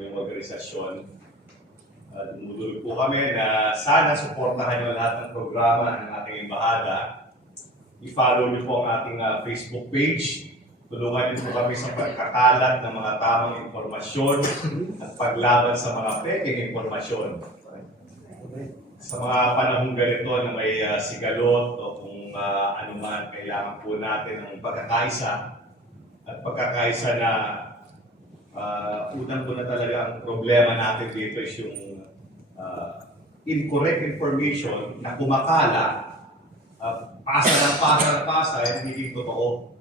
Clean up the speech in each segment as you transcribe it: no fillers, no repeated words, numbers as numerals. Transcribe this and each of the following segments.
yung organisasyon. Dumudulog po kami na sana suportahan nyo lahat ng programa ng ating embahada. I-follow nyo po ang ating Facebook page. Tulungan nyo po kami sa pagkakalat ng mga tamang informasyon at paglaban sa mga peking informasyon. Sa mga panahong ganito na may sigalot o kung ano man, kailangan po natin ng pagkakaisa. At pagkakaisa na unang po na talaga ang problema natin dito is yung incorrect information na kumakala, pasa, hindi totoo.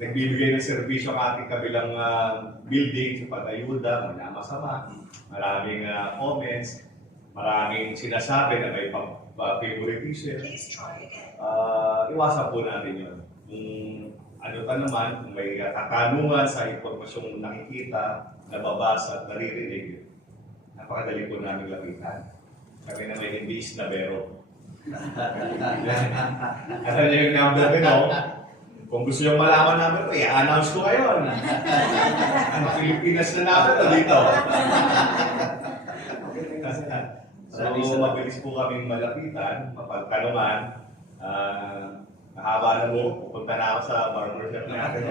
Nagbibigay ng serbisyo ang ating kabilang building sa pag-ayuda, wala masama, maraming comments, maraming sinasabi na may favoritism. Iwasan po natin yun. Ano pa naman, kung may katanungan sa impormasyong nakikita, nababasa, naririnig, napakadali po namin lapitan. Kami na may hindi isnabero. Alam niyo yung number ko, no? Kung gusto nyo malaman namin ito, i-announce ko ngayon. Ang Pilipinas na namin ito dito. So, mabilis po kaming malapitan, mapagtanungan. Mahaba na mo, pupunta na ako sa barbershop natin.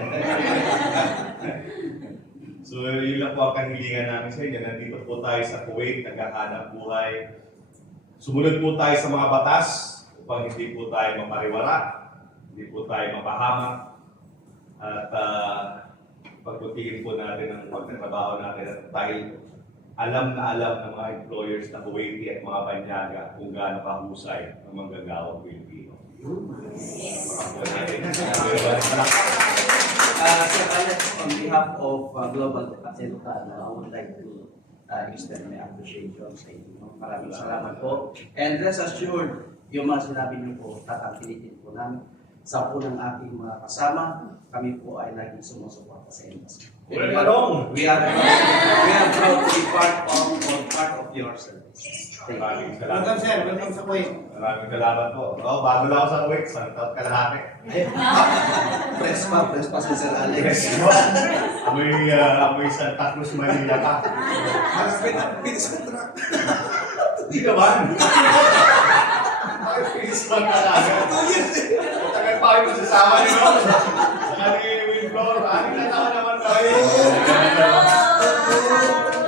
So, yun lang po ang kahilingan namin sa inyo. Nandito po tayo sa Kuwait, naghahanap buhay. Sumunod po tayo sa mga batas upang hindi po tayo mapariwara, hindi po tayo mapahamak, at pagbutihin po natin ang pagtatrabaho natin at tayo alam na alam ng mga employers na Kuwaiti at mga banyaga kung gaano kahusay ang manggagawang Pilipino. Sir Alex, on behalf of Global Educado, I would like to extend my appreciation sa inyo. Maraming salamat po. And rest assured, yung mga sinabi niyo po, tatangkilitin po namin sa po ng ating mga kasama. Kami po ay laging sumusuporta sa embassy. We are proud to be part of your service. Maraming Welcome salamat. sir, welcome sa Kuwait. Maraming salamat po. Bago lang ako sa Kuwait, isang taon kalahati. Press pa si Sir Alex. Amoy Santa Cruz, Manila pa. Bilis ng truck. Hindi naman. Bakit pinis man ka na agad? Tagal pa kayo masasama niyo. Saka ni Wilflor, aning na taon naman tayo.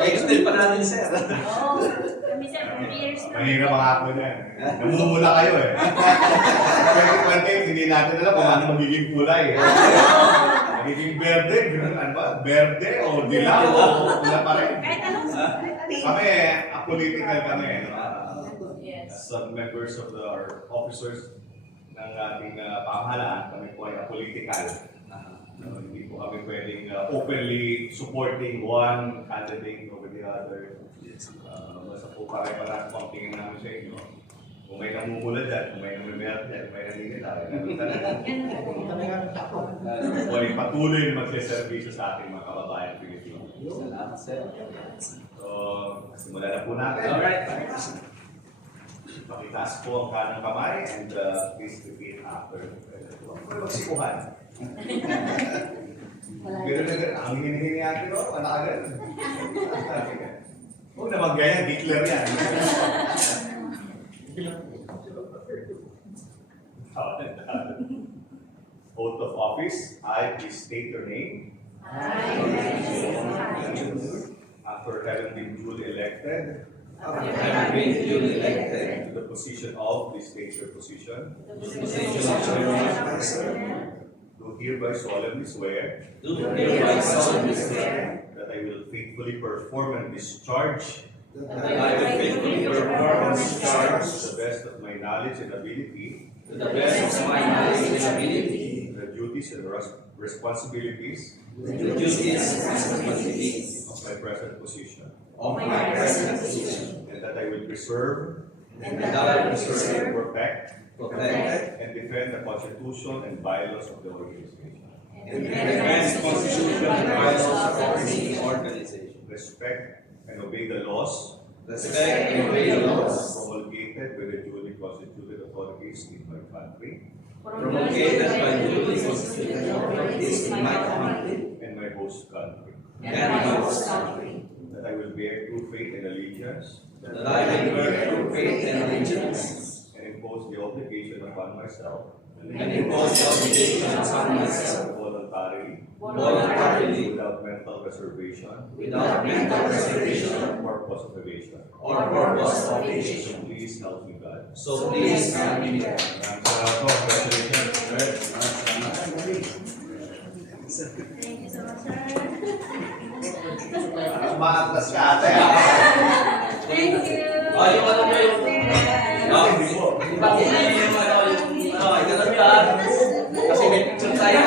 Extend pa natin, sir. Mahirap ang ako na yan. Namumula kayo eh. 2028, hindi natin alam kung ano magiging kulay. Magiging berde, ano ba? Berde o dilaw o pula pa rin. Kami, apolitical kami. As members of our officers ng ating pamahalaan, kami po ay apolitical. Hindi po kami pwedeng openly supporting one candidate over the other. Basta po pare-parang po ang tingin namin sa inyo. Kung may namumula dyan, kung may namumula dyan, kung may nangingital, kung ay patuloy na magsiservisyo sa ating mga kababayan Pilipino. Salamat, sir. So, simulan na po natin. Alright. Pakitaas po ang kanang kamay and please repeat after. Huwag po magsikuhan. Pero na gano'n, ang hinihingi natin, no? Anak agad. Huwag na mag-gaya, Hitler yan. Oath of office, I please state your name. After having been duly elected to the position of, please state your position. Do hereby solemnly swear that I will faithfully perform and discharge to the best of my knowledge and ability the duties and responsibilities of my present position, and that I will preserve, protect, and defend the Constitution and bylaws of the organization. Respect and obey the laws promulgated by the duly constituted authorities in my country and my host country. That I I will bear true faith and allegiance that I will bear true faith and allegiance and impose the obligation upon myself and impose the obligation upon myself voluntarily without mental reservation without mental reservation or purpose of evasion. or purpose of evasion. Please help me God. So please help me God. Maraming salamat po. Congratulations, sir. Thank you so much, sir. Maatlas ka ate. Thank you. Oh, yung ano nyo yung... Oh, hindi mo. Bakit na yung ano yung... Oh, ito na yun. Kasi may picture tayo.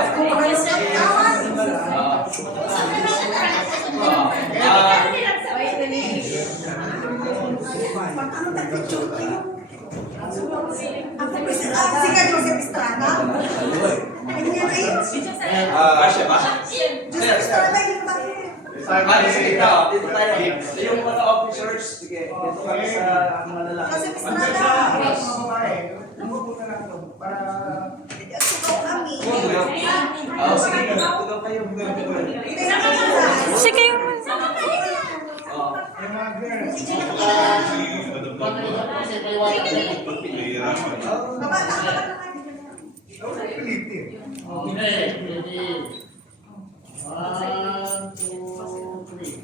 Sika Joseph Estrada? Ano yan ay? Kasya ba? Joseph Estrada yung bakit? Sige, dito tayo. Yung mga officers, sige, dito kami sa mga lalaki. Joseph Estrada. Sugaw kami. Oh, sige, tugaw kayo. Sige. Oh. Kabata ka ba One, two, three.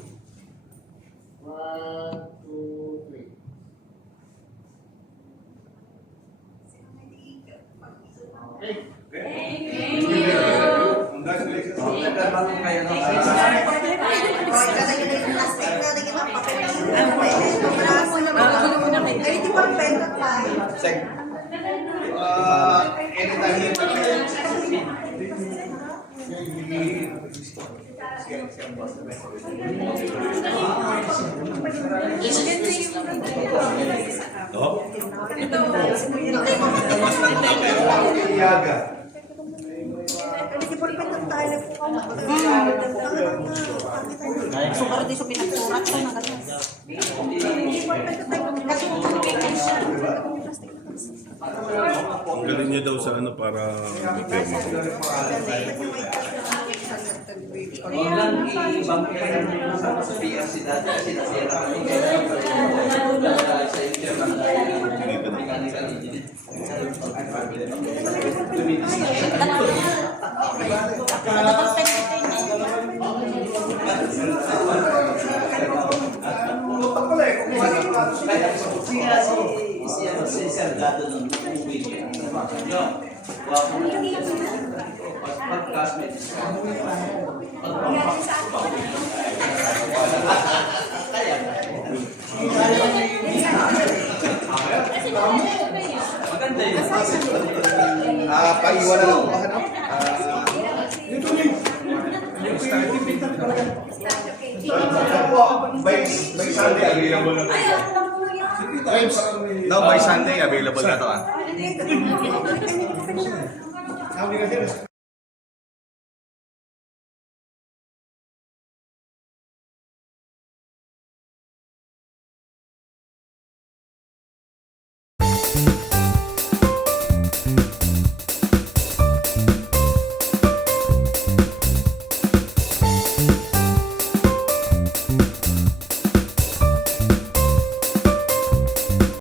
One, two, three. Okay. Congratulations. Nagkaroon kayo ng Anytime Iyaga. So, para di sa pinagsurat ko na kasi. Ang galing niya daw sa ano para pirma ko. Huwag lang i-ibang kaya nyo sa PRC dati kasi nasira kami kaya sa chairman mechanical engineer. Lumitis na siya. Si Sergado nung movie. Yo, wapo na. Mag-classmate. Maganda yun. Paiwan na lang po, ano? By Sunday available na po. No, by Sunday available na to ah. Hindi,